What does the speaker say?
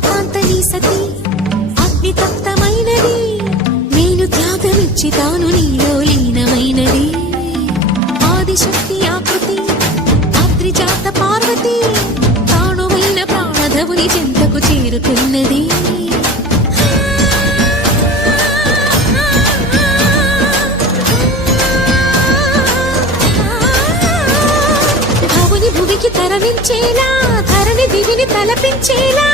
కాంతని సతి అగ్ని తప్తమైనది నేను త్యాగమిచ్చి తాను నీలో లీనమైనది ఆదిశక్తి ఆకృతి ఆత్రిజాత పార్వతి తానువైన ప్రాణధవుని చెంతకు చేరుతున్నది భువికి తరలించేలా ధరణి దివిని తలపించేలా